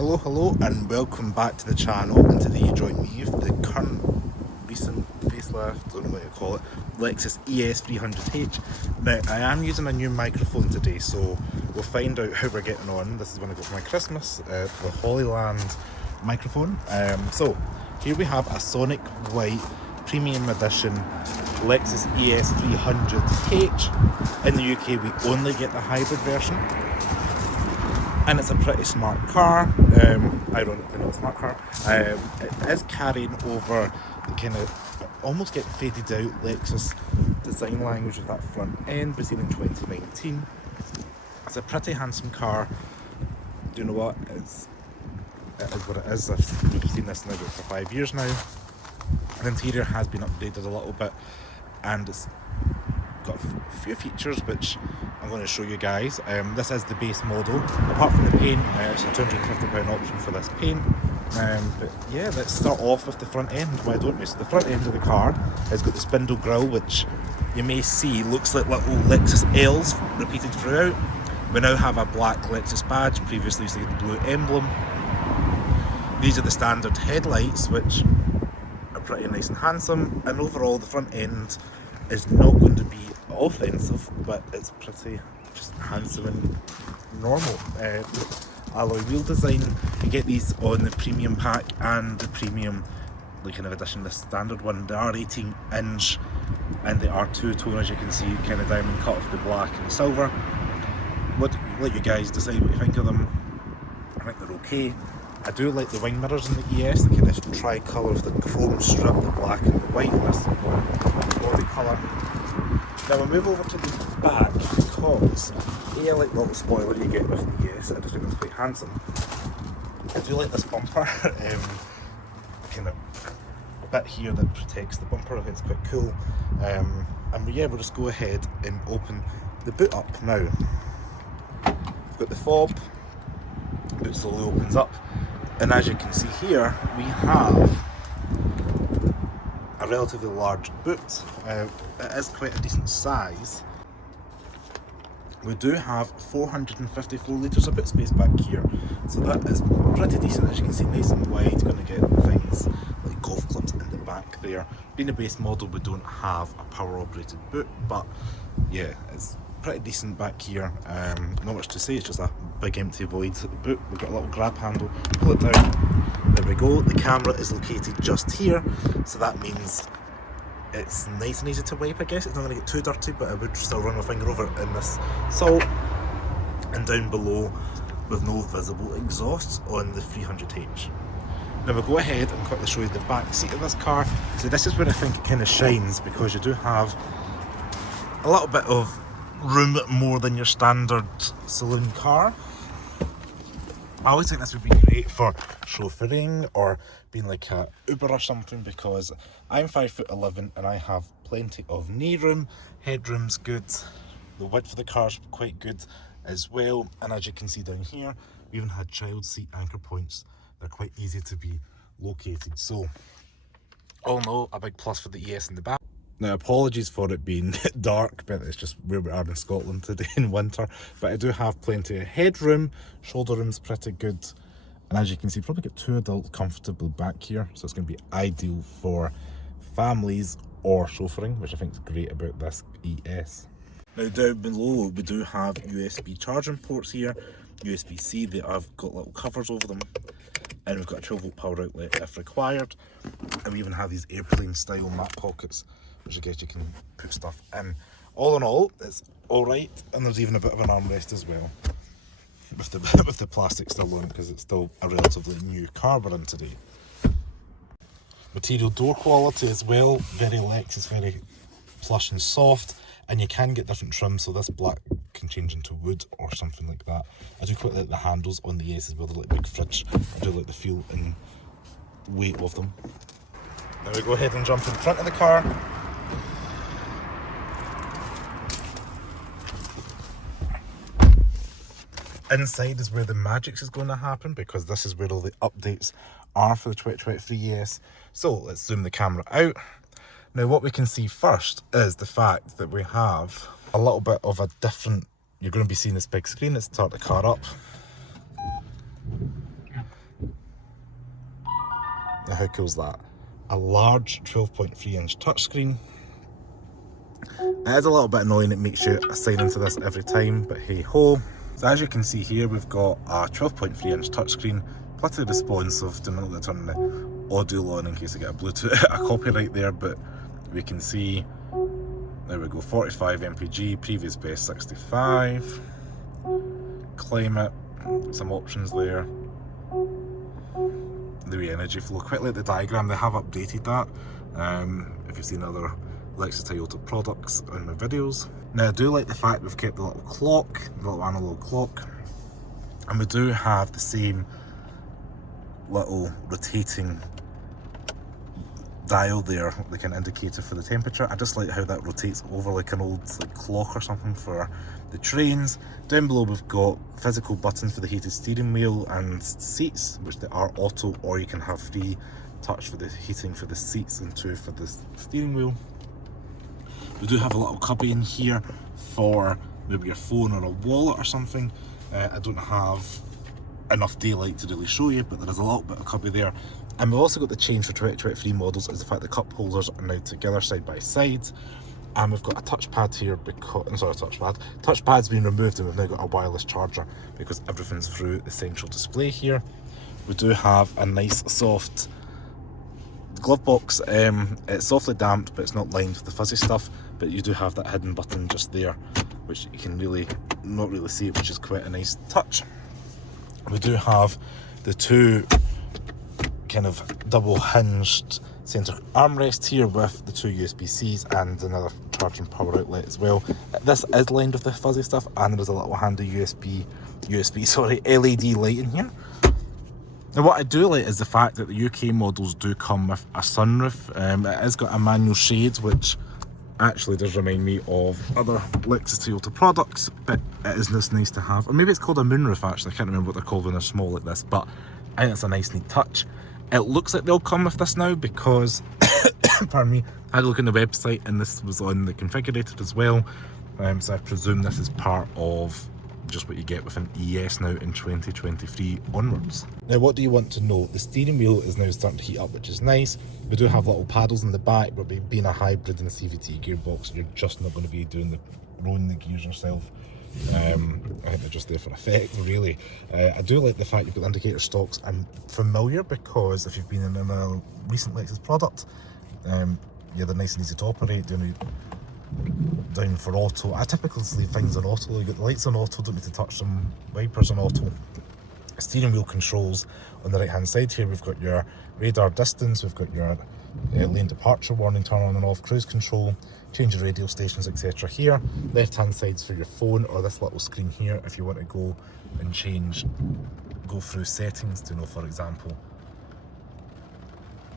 Hello and welcome back to the channel, and today you join me with the current recent facelift, don't know what you call it, Lexus ES 300H. Now I am using a new microphone today, so we'll find out how we're getting on. This is when I got for my Christmas, the Holyland microphone. So here we have a Sonic White Premium Edition Lexus ES 300H. In the UK we only get the hybrid version. And it's a pretty smart car, ironically not a smart car. It is carrying over the kind of almost get faded out Lexus design language of that front end, was seen in 2019. It's a pretty handsome car. Do you know what? It is what it is. We've seen this now for 5 years now. The interior has been updated a little bit, and it's got a few features which I'm going to show you guys. This is the base model. Apart from the paint, it's a £250 option for this paint. But yeah, let's start off with the front end. Why don't we? So the front end of the car has got the spindle grille, which you may see looks like little Lexus L's repeated throughout. We now have a black Lexus badge. Previously used to get the blue emblem. These are the standard headlights, which are pretty nice and handsome. And overall, the front end is not going to be offensive, but it's pretty just handsome and normal. Alloy wheel design, you get these on the premium pack and the premium kind of edition, the standard one. They are 18-inch and they are two-tone, as you can see, kind of diamond cut of the black and the silver. Let you guys decide what you think of them. I think they're okay. I do like the wing mirrors in the ES, the kind of tri-colour of the chrome strip, the black and the white in this body colour. Now we'll move over to the back because, I like the little spoiler you get with the ES. I just think it's quite handsome. I do like this bumper, kind of a bit here that protects the bumper. I think it's quite cool. And yeah, we'll just go ahead and open the boot up now. We've got the fob, the boot slowly opens up, and as you can see here, we have a relatively large boot. It is quite a decent size. We do have 454 litres of boot space back here, so that is pretty decent. As you can see, nice and wide. Going to get things like golf clubs in the back there. Being a base model, we don't have a power operated boot, but yeah, it's pretty decent back here. Not much to say, it's just a big empty void at the boot. We've got a little grab handle, pull it down, there we go. The camera is located just here, so that means it's nice and easy to wipe. I guess it's not going to get too dirty, but I would still run my finger over it in this salt. And down below, with no visible exhausts on the 300H. Now we'll go ahead and quickly show you the back seat of this car. So this is where I think it kind of shines, because you do have a little bit of room more than your standard saloon car. I always think this would be great for chauffeuring or being like a Uber or something, because I'm 5'11" and I have plenty of knee room. Headroom's good. The width of the car's quite good as well. And as you can see down here, we even had child seat anchor points. They're quite easy to be located. So all in all, a big plus for the ES in the back. Now, apologies for it being dark, but it's just where we are in Scotland today in winter. But I do have plenty of headroom, shoulder room's pretty good. And as you can see, probably get two adults comfortably back here. So it's going to be ideal for families or chauffeuring, which I think is great about this ES. Now down below, we do have USB charging ports here. USB-C, they have got little covers over them. And we've got a 12-volt power outlet if required. And we even have these airplane style map pockets, which I guess you can put stuff in. All in all, it's alright, and there's even a bit of an armrest as well, with the plastic still on, because it's still a relatively new car we're in today. Material door quality as well, very Lexus, very plush and soft, and you can get different trims, so this black can change into wood or something like that. I do quite like the handles on the ES as well, they're like big fridge. I do like the feel and weight of them. Now we go ahead and jump in front of the car. Inside is where the magic is going to happen, because this is where all the updates are for the 2023 ES. So let's zoom the camera out. Now what we can see first is the fact that we have a little bit of a different, you're going to be seeing this big screen. Let's start the car up. Now how cool is that? A large 12.3 inch touchscreen. It is a little bit annoying, it makes you assign into this every time, but hey ho. So as you can see here, we've got a 12.3 inch touchscreen, pretty responsive. I'm not going to turn the audio on in case I get a Bluetooth, a copyright there, but we can see, there we go, 45 mpg, previous base 65, climate, some options there. The wee energy flow, quickly at the diagram, they have updated that. If you've seen other Lexus Toyota products in my videos. Now I do like the fact we've kept the little clock, the little analog clock, and we do have the same little rotating dial there, like an indicator for the temperature. I just like how that rotates over like an old like clock or something for the trains. Down below we've got physical buttons for the heated steering wheel and seats, which they are auto, or you can have free touch for the heating for the seats and 2 for the steering wheel. We do have a little cubby in here for maybe your phone or a wallet or something. I don't have enough daylight to really show you, but there is a little bit of cubby there. And we've also got the change for 2023 models is the fact the cup holders are now together side by side. And we've got a touchpad here because, sorry, touchpad's been removed and we've now got a wireless charger because everything's through the central display here. We do have a nice soft glove box. It's softly damped, but it's not lined with the fuzzy stuff, but you do have that hidden button just there, which you can really not really see it, which is quite a nice touch. We do have the 2 kind of double hinged centre armrest here with the 2 USB-Cs and another charging power outlet as well. This is lined with the fuzzy stuff, and there's a little handy LED light in here. Now what I do like is the fact that the UK models do come with a sunroof. It has got a manual shades, which actually does remind me of other Lexus Toyota products, but it is just nice to have. Or maybe it's called a moonroof actually, I can't remember what they're called when they're small like this, but I think it's a nice neat touch. It looks like they'll come with this now because, pardon me, I had a look on the website and this was on the configurator as well. So I presume this is part of just what you get with an ES now in 2023 onwards. Now what do you want to know? The steering wheel is now starting to heat up, which is nice. We do have little paddles in the back, but being a hybrid and a CVT gearbox, you're just not going to be doing the rolling the gears yourself. I think they're just there for effect, really. I do like the fact you've got the indicator stalks. I'm familiar because if you've been in a recent Lexus product, yeah, they're nice and easy to operate. Down for auto. I typically leave things on auto. You got the lights on auto, don't need to touch them. Wipers on auto. Steering wheel controls on the right hand side here. We've got your radar distance, we've got your lane departure warning, turn on and off, cruise control, change your radio stations, etc. here. Left hand side's for your phone, or this little screen here if you want to go and go through settings to know, for example,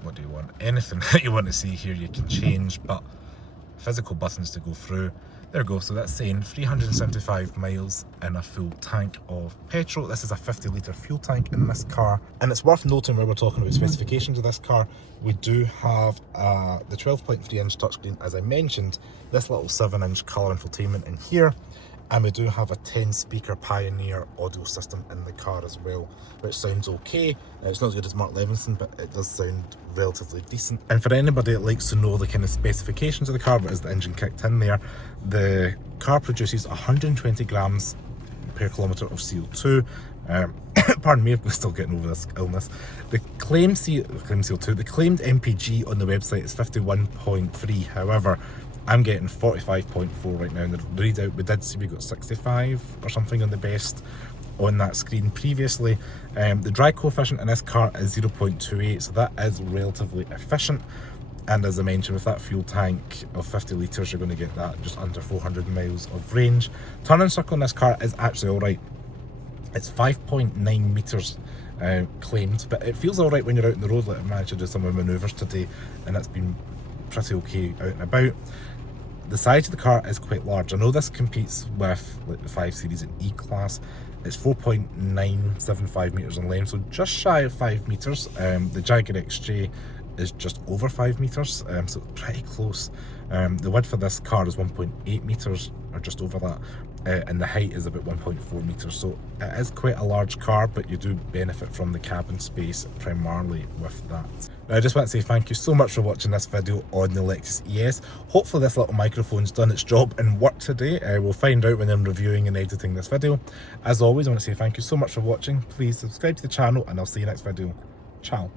what do you want? Anything that you want to see here you can change, but physical buttons to go through. There we go, so that's saying 375 miles in a full tank of petrol. This is a 50 litre fuel tank in this car. And it's worth noting when we're talking about specifications of this car, we do have the 12.3 inch touchscreen, as I mentioned, this little 7 inch colour infotainment in here. And we do have a 10 speaker Pioneer audio system in the car as well, which sounds okay. It's not as good as Mark Levinson, but it does sound relatively decent. And for anybody that likes to know the kind of specifications of the car, but as the engine kicked in there, the car produces 120 grams per kilometre of CO2. Pardon me, I'm still getting over this illness. The claimed CO2, the claimed MPG on the website is 51.3. However, I'm getting 45.4 right now, and the readout, we did see we got 65 or something on the best on that screen previously. The drag coefficient in this car is 0.28, so that is relatively efficient. And as I mentioned, with that fuel tank of 50 litres, you're going to get that just under 400 miles of range. Turn and circle in this car is actually alright. It's 5.9 metres claimed, but it feels alright when you're out on the road. Like, I've managed to do some of my manoeuvres today, and it's been pretty okay out and about. The size of the car is quite large. I know this competes with like the 5 Series and E-Class. It's 4.975 metres in length, so just shy of 5 metres. The Jaguar XJ is just over 5 metres, so pretty close. The width for this car is 1.8 metres, or just over that, and the height is about 1.4 metres, so it is quite a large car, but you do benefit from the cabin space primarily with that. I just want to say thank you so much for watching this video on the Lexus ES. Hopefully this little microphone's done its job and worked today. We'll find out when I'm reviewing and editing this video. As always, I want to say thank you so much for watching. Please subscribe to the channel and I'll see you next video. Ciao.